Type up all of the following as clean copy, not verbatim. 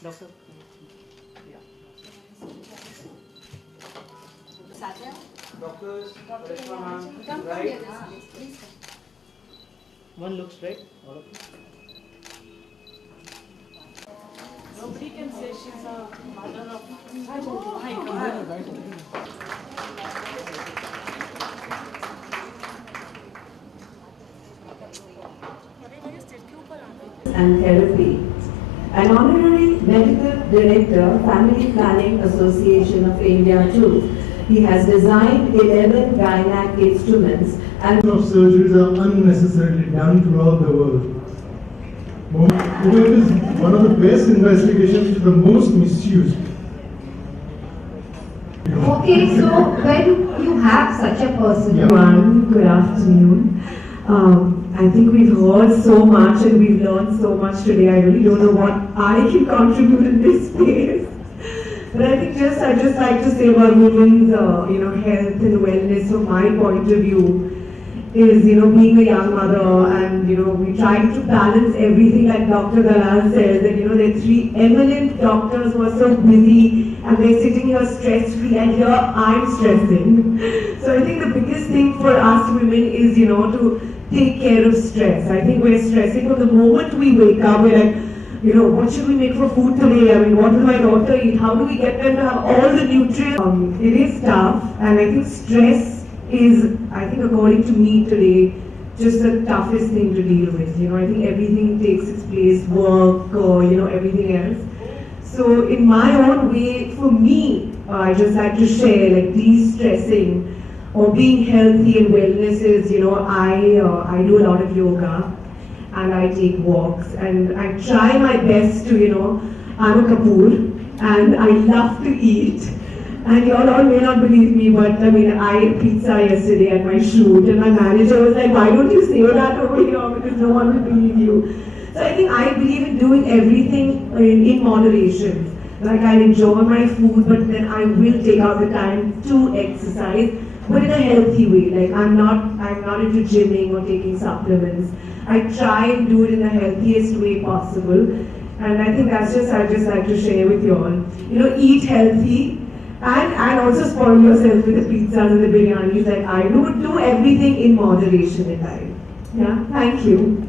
Doctor. Doctors, come Right. One look straight. All of you. Nobody can say she's a mother of. And therapy. An honorary medical director, Family Planning Association of India too. He has designed 11 gynac instruments and of surgeries are unnecessarily done throughout the world. It is one of the best investigations which is the most misused. Okay, so when you have such a person, everyone, good afternoon. I think we've heard so much and we've learned so much today. I really don't know what I can contribute in this space. But I think I'd just like to say about women's health and wellness from my point of view is, being a young mother and, we trying to balance everything like Dr. Dalal says that, there are 3 eminent doctors who are so busy and they're sitting here stress-free and here I'm stressing. So I think the biggest thing for us women is, to take care of stress. I think we're stressing from the moment we wake up. We're like, what should we make for food today? I mean, what will my daughter eat? How do we get them to have all the nutrients? It is tough, and I think stress is, according to me today, just the toughest thing to deal with. I think everything takes its place, work, everything else. So in my own way, for me, I just like to share, like, de-stressing or being healthy and wellness is, I do a lot of yoga and I take walks and I try my best to, I'm a Kapoor and I love to eat. And you all may not believe me, but I ate pizza yesterday at my shoot and my manager was like, why don't you say that over here because no one will believe you. So I think I believe in doing everything in moderation. Like I enjoy my food, but then I will take out the time to exercise, but in a healthy way. Like I'm not into gymming or taking supplements. I try and do it in the healthiest way possible. And I think I'd just like to share with you all. Eat healthy and also spoil yourself with the pizzas and the biryanis. Like I do everything in moderation in life. Yeah, thank you.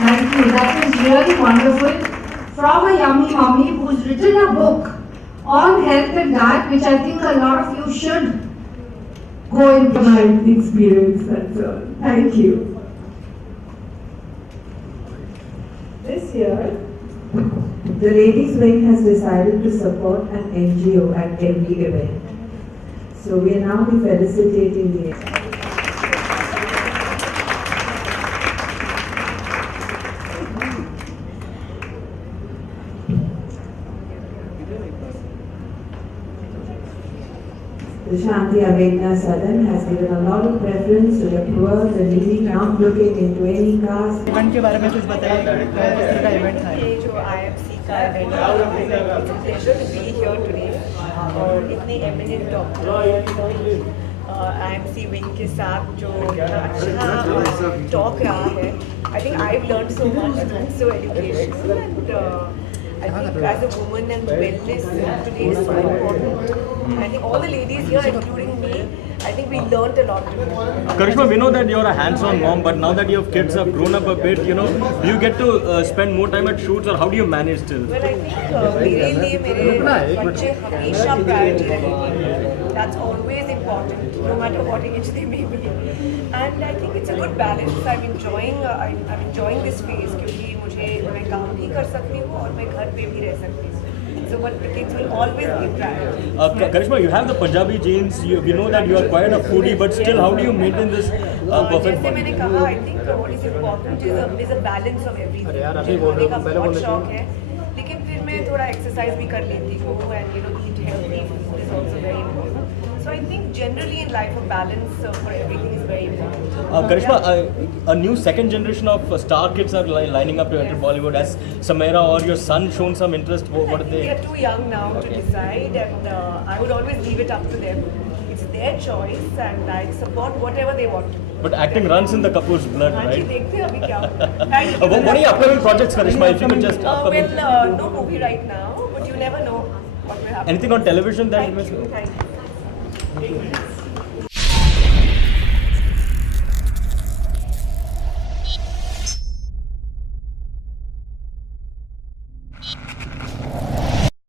thank you. That was really wonderful. From a yummy mommy who's written a book on health and diet, which I think a lot of you should go into. My experience, that's all. Thank you. This year, the Ladies Wing has decided to support an NGO at every event. So we are now felicitating the The Shanti Avedna Sadan has given a lot of preference to the poor, the needy, not looking into any caste. Event के बारे में कुछ बताइए, किस तरह का event था? ये जो IMC का इवेंट है, it's a pleasure to be here today और इतने eminent डॉक्टर IMC विंग के साथ जो अच्छा टॉक रहा है, I think I've learned so much, it's so educational and I think as a woman and wellness today is so important. I think all the ladies here, including me, I think we learned a lot today. Karishma, we know that you're a hands-on mom, but now that your kids have grown up a bit, do you get to spend more time at shoots, or how do you manage still? Well, I think मेरे लिए मेरे बच्चे हमेशा priority रहेंगे. That's always important, no matter what age they may be. And I think it's a good balance. I'm enjoying this phase क्योंकि मैं काम भी कर सकती हूँ और मैं घर पे भी रह सकती हूँ. So but the kids will always be priority. Karishma, you have the Punjabi genes. We know that you are quite a foodie, but still, how do you maintain this perfect जैसे मैंने कहा, I think what is important is a balance of everything. मुझे खाने का बहुत शौक है, लेकिन फिर मैं थोड़ा एक्सरसाइज भी कर लेती हूँ and eat healthy food is also very important. So I think generally in life a balance for everything is very important. Karishma, a new second generation of star kids are lining up to enter Bollywood. Has Samira or your son shown some interest? What are they? They are too young now to decide, and I would always leave it up to them. It's it's their choice and I support whatever they want to do. But acting runs in the Kapoor's blood, हाँ जी right? देखते हैं अभी क्या होता है. Thank you. What are your upcoming projects, Karishma? If you could just upcoming. Well, no movie right now, but you never know what will happen. Anything on television that you Thank miss? you. Thank you.